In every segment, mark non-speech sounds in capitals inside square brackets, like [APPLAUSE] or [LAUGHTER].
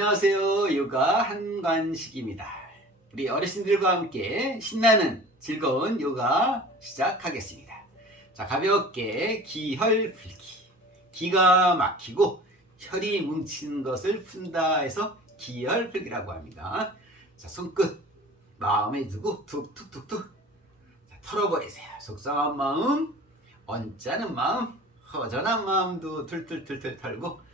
안녕하세요. 요가 한관식입니다. 우리 어르신들과 함께 신나는 즐거운 요가 시작하겠습니다. 자, 가볍게 기혈 풀기. 기가 막히고 혈이 뭉치는 것을 푼다 해서 기혈 풀기라고 합니다. 자, 손끝 마음에 두고 툭툭툭툭 자, 털어버리세요. 속상한 마음, 언짢은 마음, 허전한 마음도 툴툴툴툴 털고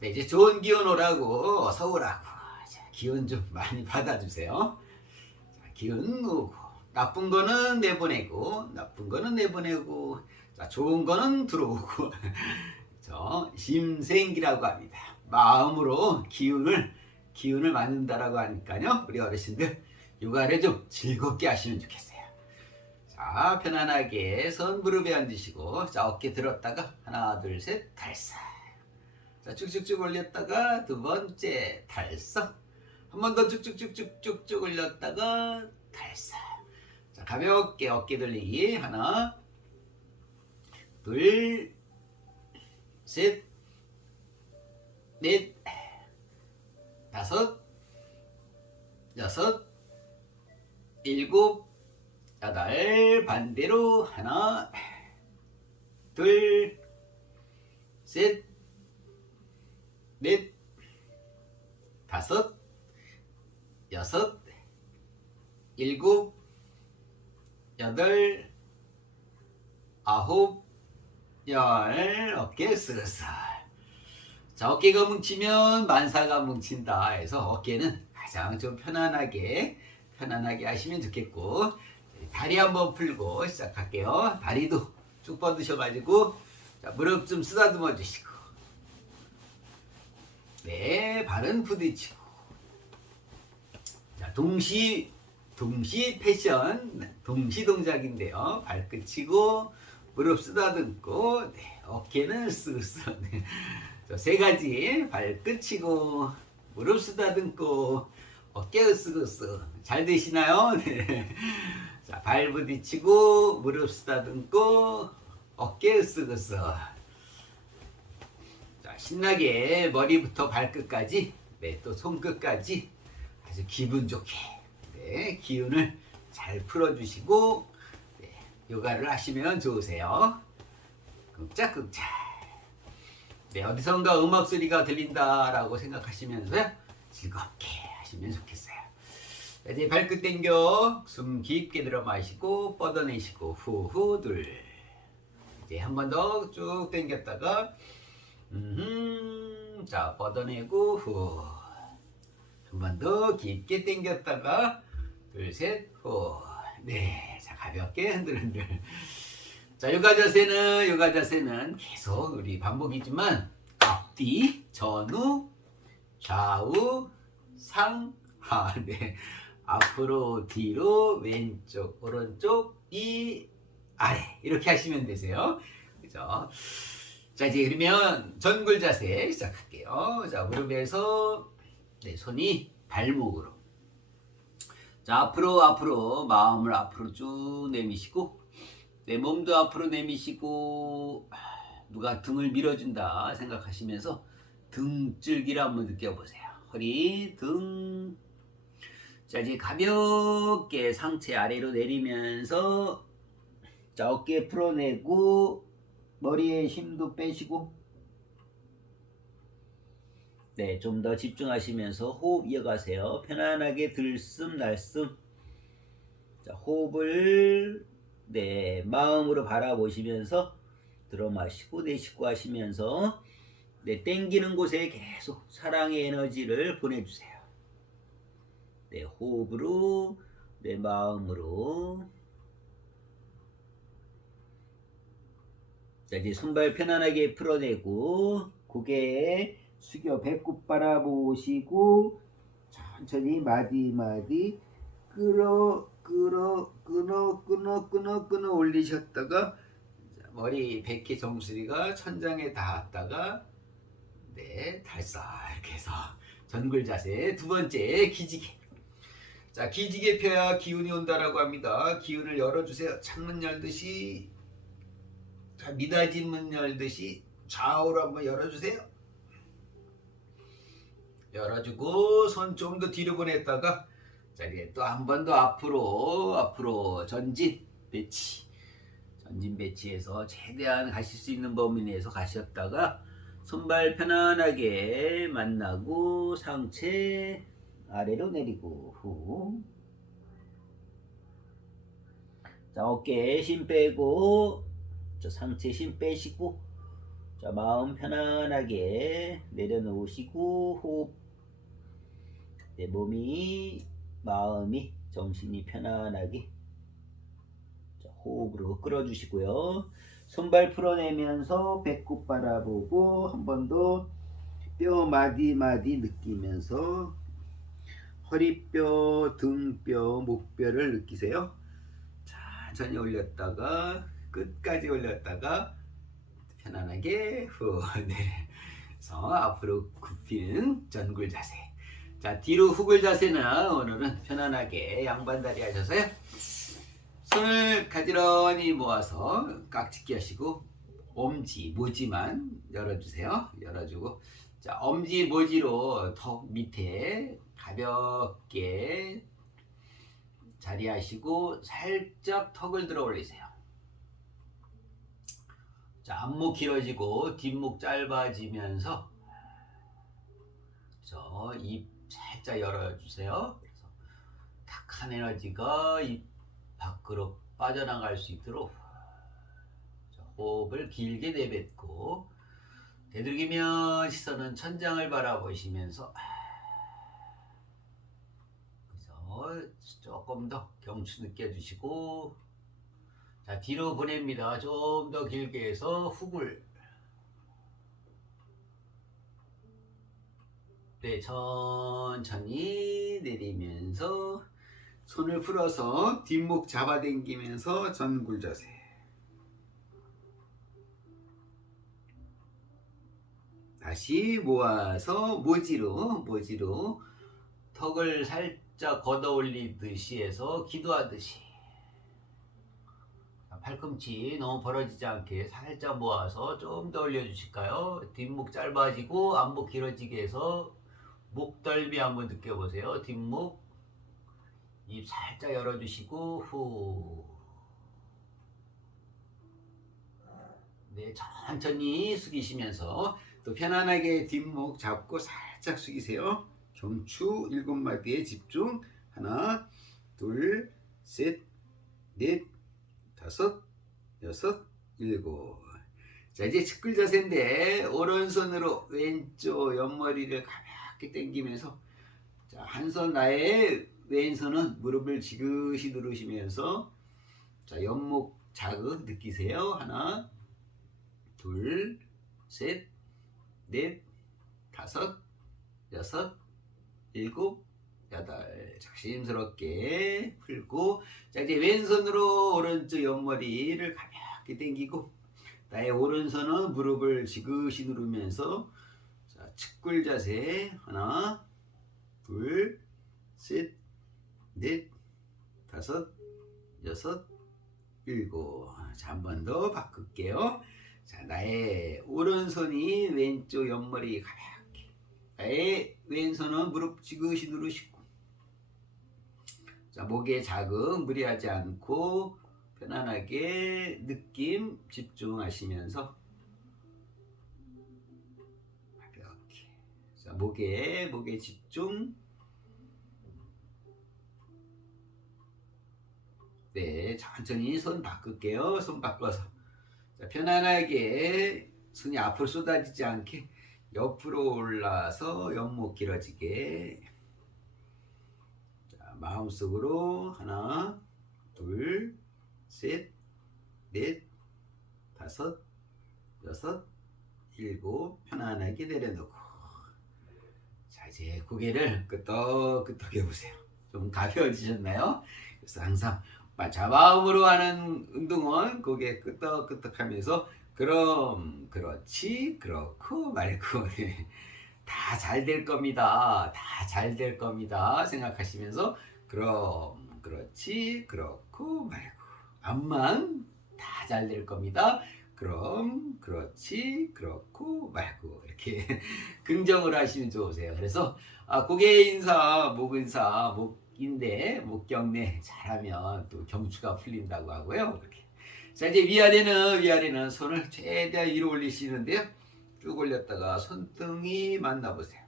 네, 이제 좋은 기운 오라고 오라고 자, 기운 좀 많이 받아주세요. 자, 기운 오고 나쁜 거는 내보내고 나쁜 거는 내보내고 자, 좋은 거는 들어오고 [LAUGHS] 저 심생기라고 합니다. 마음으로 기운을 기운을 만든다라고 하니까요. 우리 어르신들 요가를 좀 즐겁게 하시면 좋겠어요. 자 편안하게 선 무릎에 앉으시고 자 어깨 들었다가 하나 둘 셋 달싹 자 쭉쭉쭉 올렸다가 두 번째 달싹 한번 더 쭉쭉쭉쭉쭉쭉 올렸다가 달싹 자 가볍게 어깨 돌리기. 하나 둘 셋 넷 다섯 여섯 일곱 여덟. 반대로 하나 둘 셋 넷 다섯 여섯 일곱 여덟 아홉 열 어깨 슬슬 자 어깨가 뭉치면 만사가 뭉친다 해서 어깨는 가장 좀 편안하게 편안하게 하시면 좋겠고 다리 한번 풀고 시작할게요. 다리도 쭉 뻗으셔가지고 자, 무릎 좀 쓰다듬어 주시고 네 발은 부딪히고 자 동시 동시 패션 동시 동작인데요 발끝치고 무릎 쓰다듬고 네, 어깨는 쓱쓱 네. 저세 가지 발끝치고 무릎 쓰다듬고 어깨 으쓱으쓱 잘 되시나요? [LAUGHS] 네. 자, 발 부딪히고 무릎 쓰다듬고 어깨 으쓱으쓱 자, 신나게 머리부터 발끝까지 네, 또 손끝까지 아주 기분 좋게 네, 기운을 잘 풀어주시고 네, 요가를 하시면 좋으세요. 끔짝끔짝 네, 어디선가 음악 소리가 들린다라고 생각하시면서요. 즐겁게 하시면 좋겠어요. 자, 이제 발끝 당겨 숨 깊게 들어 마시고 뻗어내시고 후후 둘. 이제 한 번 더 쭉 당겼다가 음, 자 뻗어내고 후. 한 번 더 깊게 당겼다가 둘, 셋, 후. 네, 자 가볍게 흔들 흔들. 자, 요가 자세는 요가 자세는 계속 우리 반복이지만 앞뒤, 전후, 좌우, 상하. 네. 앞으로, 뒤로, 왼쪽, 오른쪽, 이, 아래. 이렇게 하시면 되세요. 그죠? 자, 이제 그러면 전굴 자세 시작할게요. 자, 무릎에서 네, 손이 발목으로. 자, 앞으로, 앞으로, 마음을 앞으로 쭉 내미시고, 내 몸도 앞으로 내미시고 누가 등을 밀어준다 생각하시면서 등줄기를 한번 느껴보세요. 허리, 등. 자 이제 가볍게 상체 아래로 내리면서 자 어깨 풀어내고 머리에 힘도 빼시고 네, 좀 더 집중하시면서 호흡 이어가세요. 편안하게 들숨 날숨. 자, 호흡을 네, 마음으로 바라보시면서 들어 마시고 내쉬고 하시면서 네, 땡기는 곳에 계속 사랑의 에너지를 보내 주세요. 네, 호흡으로, 네, 마음으로. 자, 이제 손발 편안하게 풀어내고, 고개 숙여 배꼽 바라보시고, 천천히 마디마디 끌어 끌어 끊어 끊어 끊어 끊어 올리셨다가 자, 머리 백희 정수리가 천장에 닿았다가 네 달싹 해서 전굴 자세 두 번째 기지개. 자 기지개 펴야 기운이 온다라고 합니다. 기운을 열어주세요. 창문 열듯이 자 미닫이 문 열듯이 좌우로 한번 열어주세요 열어주고 손 좀 더 뒤로 보냈다가 자 이제 또한 번 더 앞으로 앞으로 전진 배치 전진 배치해서 최대한 가실 수 있는 범위 내에서 가셨다가 손발 편안하게 만나고 상체 아래로 내리고 후. 자 어깨에 힘 빼고 저 상체 힘 빼시고 자 마음 편안하게 내려놓으시고 호흡 내 몸이 마음이 정신이 편안하게 자, 호흡으로 끌어주시고요 손발 풀어내면서 배꼽 바라보고 한 번 더 뼈 마디마디 느끼면서 허리뼈, 등뼈, 목뼈를 느끼세요. 천천히 올렸다가 끝까지 올렸다가 편안하게 후 내려서 앞으로 굽히는 전굴 자세. 자 뒤로 후굴 자세는 오늘은 편안하게 양반다리 하셔서요. 손을 가지런히 모아서 깍짓기 하시고 엄지, 모지만 열어주세요. 열어주고 자 엄지, 모지로 턱 밑에 가볍게 자리하시고 살짝 턱을 들어 올리세요. 자 앞목 길어지고 뒷목 짧아지면서 저 입 살짝 열어주세요. 그래서 탁한 에너지가 입 밖으로 빠져나갈 수 있도록 자, 호흡을 길게 내뱉고 되도록이면 시선은 천장을 바라보시면서 그래서 조금 더 경추 느껴주시고 자 뒤로 보냅니다. 좀 더 길게 해서 훅을 네 천천히 내리면서 손을 풀어서 뒷목 잡아당기면서 전굴 자세. 다시 모아서 모지로 모지로 턱을 살짝 걷어 올리듯이 해서 기도하듯이 팔꿈치 너무 벌어지지 않게 살짝 모아서 좀 더 올려주실까요? 뒷목 짧아지고 앞목 길어지게 해서 목덜미 한번 느껴보세요. 뒷목 입 살짝 열어주시고 후. 네, 천천히 숙이시면서 또 편안하게 뒷목 잡고 살짝 숙이세요. 경추 일곱 마디에 집중. 하나, 둘, 셋, 넷, 다섯, 여섯, 일곱. 자 이제 측글 자세인데 오른손으로 왼쪽 옆머리를 가볍게 당기면서 자 한 손 나의 왼손은 무릎을 지그시 누르시면서 자 옆목 자극 느끼세요. 하나, 둘, 셋, 넷, 다섯, 여섯, 일곱, 여덟. 조심스럽게 풀고 자 이제 왼손으로 오른쪽 옆머리를 가볍게 당기고 나의 오른손은 무릎을 지그시 누르면서 자 측굴 자세 하나, 둘, 셋, 넷, 다섯, 여섯, 일곱. 자, 한 번 더 바꿀게요. 자, 나의 오른손이 왼쪽 옆머리 가볍게. 나의 왼손은 무릎 지그시 누르시고. 자, 목에 자극 무리하지 않고 편안하게 느낌 집중하시면서 가볍게. 자, 목에, 목에 집중. 네, 천천히 손 바꿀게요. 손 바꿔서. 자, 편안하게 손이 앞으로 쏟아지지 않게 옆으로 올라서 옆목 길어지게. 자, 마음속으로 하나, 둘, 셋, 넷, 다섯, 여섯, 일곱 편안하게 내려놓고. 자, 이제 고개를 끄덕끄덕 해보세요. 좀 가벼워지셨나요? 그래서 항상 자마음으로 하는 운동은 고개 끄덕끄덕 하면서 그럼 그렇지 그렇고 말고 [LAUGHS] 다 잘 될 겁니다 다 잘 될 겁니다 생각하시면서 그럼 그렇지 그렇고 말고 암만 다 잘 될 겁니다 그럼 그렇지 그렇고 말고 이렇게 [LAUGHS] 긍정을 하시면 좋으세요. 그래서 아, 고개 인사, 목 인사, 목인대, 목경내 잘하면 또 경추가 풀린다고 하고요. 이렇게. 자 이제 위아래는 위아래는 손을 최대한 위로 올리시는데요. 쭉 올렸다가 손등이 만나보세요.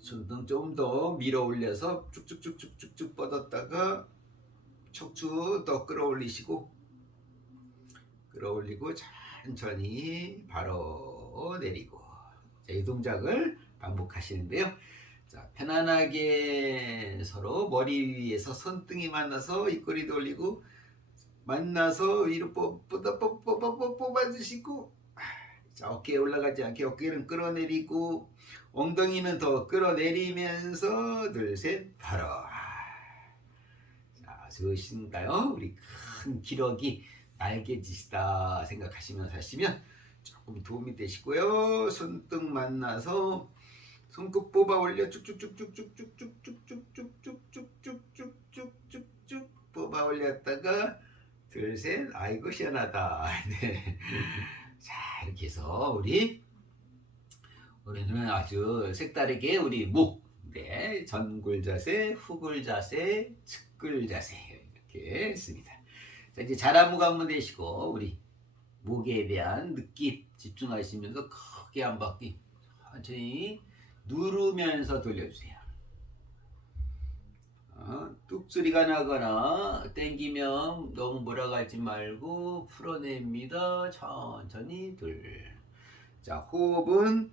손등 좀 더 밀어 올려서 쭉쭉쭉쭉쭉쭉 뻗었다가 척추 더 끌어올리시고 끌어올리고 천천히 바로 내리고 자, 이 동작을 반복하시는데요. 자, 편안하게 서로 머리 위에서 손등이 만나서 입꼬리도 올리고 만나서 위로 뽑다 뽑아 뽑아주시고 자 어깨 올라가지 않게 어깨는 끌어내리고 엉덩이는 더 끌어내리면서 둘셋 바로 자 좋으신가요? 우리 큰 기러기 날개짓이다 생각하시면서 하시면 조금 도움이 되시고요 손등 만나서 손끝 뽑아 올려 쭉쭉쭉쭉쭉쭉쭉쭉쭉쭉쭉쭉쭉쭉쭉 뽑아 올렸다가 둘셋 아이고 시원하다 [LAUGHS] 네. 자 이렇게 해서 우리 오늘은 아주 색다르게 우리 목 네, 전굴 자세, 후굴 자세, 측굴 자세 이렇게 했습니다. 자 이제 자라무가 한번 되시고 우리 목에 대한 느낌 집중하시면서 크게 한 바퀴 천천히 누르면서 돌려주세요. 어, 뚝 소리가 나거나 땡기면 너무 몰아가지 말고 풀어냅니다. 천천히 둘. 자 호흡은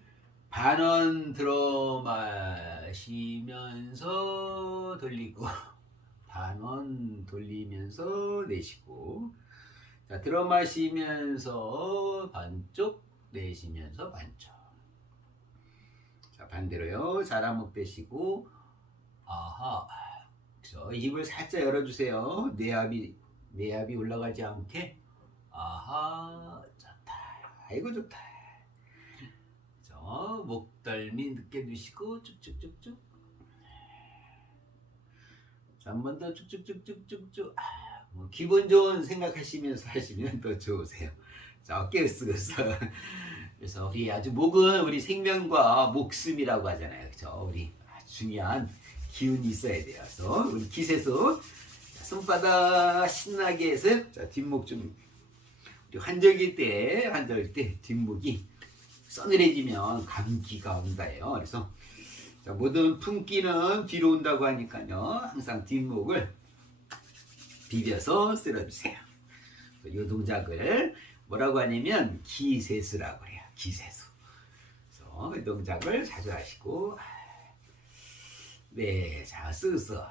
반원 들어 마시면서 돌리고 [LAUGHS] 반원 돌리면서 내쉬고. 자 들어 마시면서 반쪽 내쉬면서 반쪽. 자 반대로요. 자라목 빼시고. 아하 그래서 입을 살짝 열어주세요. 내압이 내압이 올라가지 않게. 아하 좋다. 아이고 좋다. 자, 목덜미 늦게 두시고 쭉쭉쭉쭉. 한번 더 쭉쭉쭉쭉쭉쭉. 아, 뭐 기분 좋은 생각하시면서 하시면 더 좋으세요. 자 어깨 쓰고서. 그래서 우리 아주 목은 우리 생명과 목숨이라고 하잖아요. 그죠 우리 중요한 기운이 있어야 돼요 그래서 우리 기세서 자, 손바닥 신나게 해서 자 뒷목 좀 우리 환절기 때 환절 때 뒷목이 서늘해지면 감기가 온다예요. 그래서 자, 모든 품기는 뒤로 온다고 하니까요. 항상 뒷목을 비벼서 쓸어주세요. 이 동작을 뭐라고 하냐면 기세수라고 해요. 기세수. 그래서 이 동작을 자주 하시고 네, 자 쓰서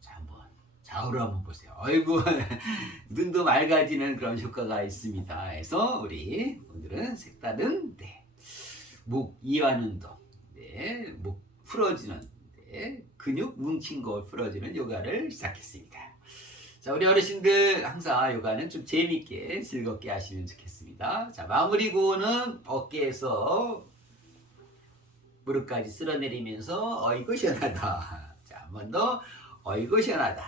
자 한번 좌우로 한번 보세요. 아이고 [LAUGHS] 눈도 맑아지는 그런 효과가 있습니다. 그래서 우리 오늘은 색다른 네. 목 이완 운동, 네, 목 풀어지는 네, 근육 뭉친 거 풀어지는 요가를 시작했습니다. 자, 우리 어르신들 항상 요가는 좀 재밌게 즐겁게 하시면 좋겠습니다. 자, 마무리 구호는 어깨에서 무릎까지 쓸어내리면서 어이구 시원하다. 자, 한 번 더 어이구 시원하다.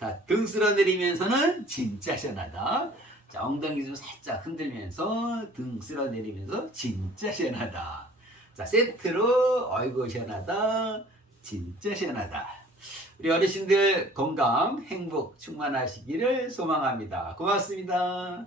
자, 등 쓸어내리면서는 진짜 시원하다. 자, 엉덩이 좀 살짝 흔들면서 등 쓸어내리면서 진짜 시원하다. 자, 세트로 어이구 시원하다. 진짜 시원하다. 우리 어르신들 건강, 행복 충만하시기를 소망합니다. 고맙습니다.